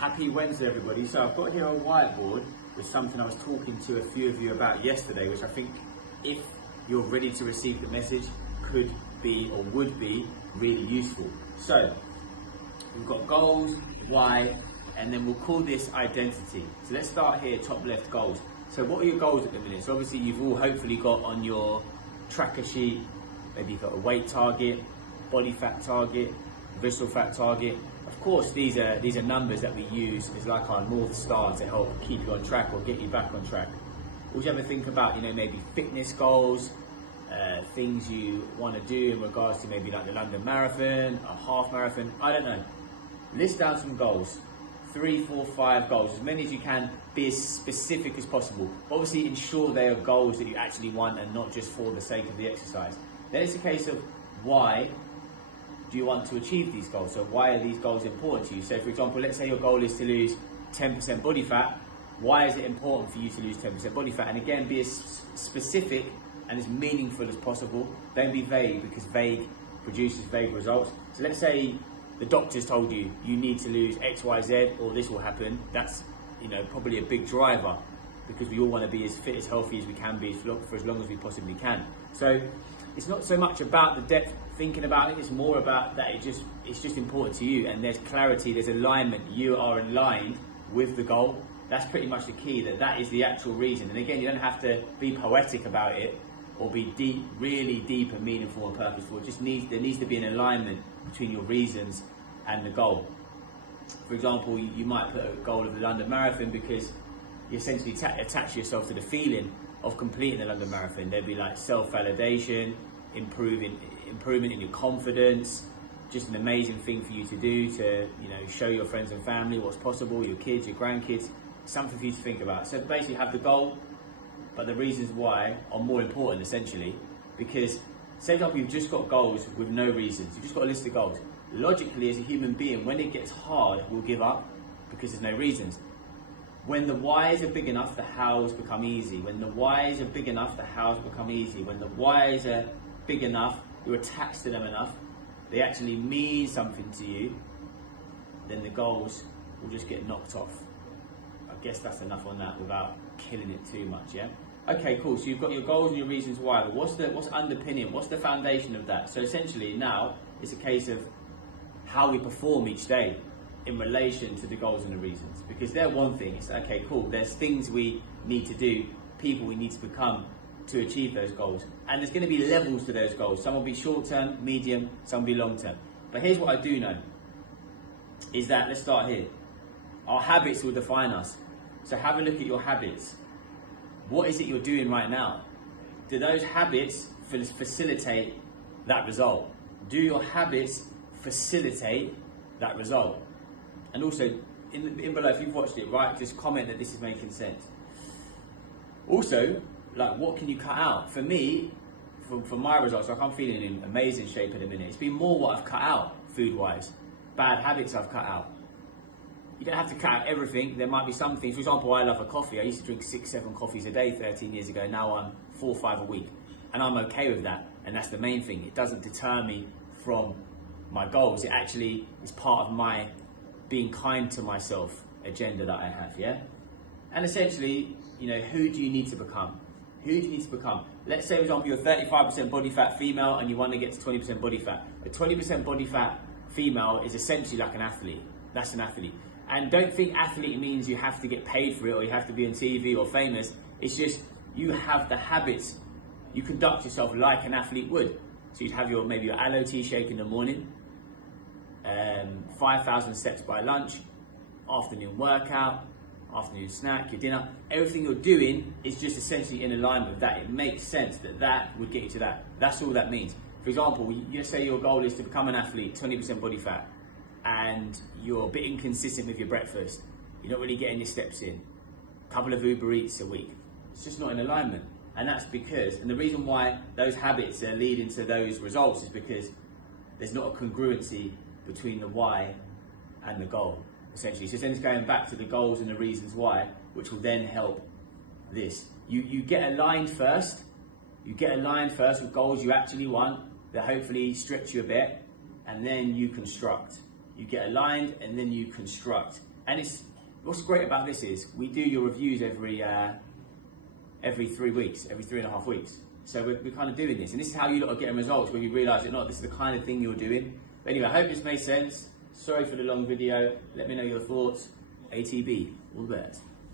Happy Wednesday, everybody. So I've got here a whiteboard with something I was talking to a few of you about yesterday, which I think, if you're ready to receive the message, could be or would be really useful. So we've got goals, why, and then we'll call this identity. So let's start here, top left, goals. So what are your goals at the minute? So obviously you've all hopefully got on your tracker sheet, maybe you've got a weight target, body fat target, visceral fat target. Of course, these are numbers that we use as like our North Star to help keep you on track or get you back on track. Would you ever think about, maybe fitness goals, things you want to do in regards to maybe like the London Marathon, a half marathon? I don't know. List down some goals, 3, 4, 5 goals, as many as you can. Be as specific as possible. Obviously, ensure they are goals that you actually want and not just for the sake of the exercise. Then it's a case of why do you want to achieve these goals? So why are these goals important to you? So for example, let's say your goal is to lose 10% body fat. Why is it important for you to lose 10% body fat? And again, be as specific and as meaningful as possible. Don't be vague, because vague produces vague results. So let's say the doctors told you you need to lose X, Y, Z, or this will happen. That's probably a big driver, because we all want to be as fit, as healthy as we can be for as long as we possibly can. So it's not so much about the depth thinking about it, it's more about that it's just important to you, and there's clarity, there's alignment, you are aligned with the goal. That's pretty much the key, that is the actual reason. And again, you don't have to be poetic about it or be deep, really deep and meaningful and purposeful. There needs to be an alignment between your reasons and the goal. For example, you might put a goal of the London Marathon because you essentially attach yourself to the feeling of completing the London Marathon. There'd be like self-validation, improvement in your confidence, just an amazing thing for you to do to show your friends and family what's possible, your kids, your grandkids, something for you to think about. So basically have the goal, but the reasons why are more important, essentially, because say for example you've just got goals with no reasons, you've just got a list of goals. Logically, as a human being, when it gets hard, we'll give up because there's no reasons. When the whys are big enough, the hows become easy. When the whys are big enough, the hows become easy. When the whys are big enough, you're attached to them enough, they actually mean something to you, then the goals will just get knocked off. I guess that's enough on that without killing it too much, yeah? Okay, cool, so you've got your goals and your reasons why, but what's underpinning, what's the foundation of that? So essentially now, it's a case of how we perform each day in relation to the goals and the reasons. Because they're one thing, it's okay, cool, there's things we need to do, people we need to become to achieve those goals. And there's going to be levels to those goals. Some will be short term, medium, some will be long term. But here's what I do know, is that, let's start here. Our habits will define us. So have a look at your habits. What is it you're doing right now? Do those habits facilitate that result? Do your habits facilitate that result? And also, in below, if you've watched it, right, just comment that this is making sense. Also, like, what can you cut out? For me, for my results, like, I'm feeling in amazing shape at the minute. It's been more what I've cut out, food-wise. Bad habits I've cut out. You don't have to cut out everything. There might be some things. For example, I love a coffee. I used to drink 6, 7 coffees a day 13 years ago. Now I'm 4 or 5 a week. And I'm okay with that. And that's the main thing. It doesn't deter me from my goals. It actually is part of my being kind to myself agenda that I have, yeah? And essentially, who do you need to become? Who do you need to become? Let's say, for example, you're 35% body fat female and you want to get to 20% body fat. A 20% body fat female is essentially like an athlete. That's an athlete. And don't think athlete means you have to get paid for it or you have to be on TV or famous. It's just you have the habits. You conduct yourself like an athlete would. So you'd have maybe your aloe tea shake in the morning, 5,000 steps by lunch, afternoon workout, afternoon snack, your dinner. Everything you're doing is just essentially in alignment with that. It makes sense that would get you to that. That's all that means. For example, you say your goal is to become an athlete, 20% body fat, and you're a bit inconsistent with your breakfast. You're not really getting your steps in. A couple of Uber Eats a week. It's just not in alignment. And that's because, and the reason why those habits are leading to those results is because there's not a congruency between the why and the goal, essentially. So then it's going back to the goals and the reasons why, which will then help this. You get aligned first. You get aligned first with goals you actually want that hopefully stretch you a bit, and then you construct. You get aligned and then you construct. And what's great about this is we do your reviews every 3 weeks, every 3.5 weeks. So we're kind of doing this, and this is how you lot are getting results when you realise that this is the kind of thing you're doing. But anyway, I hope this made sense. Sorry for the long video. Let me know your thoughts. ATB, all the best.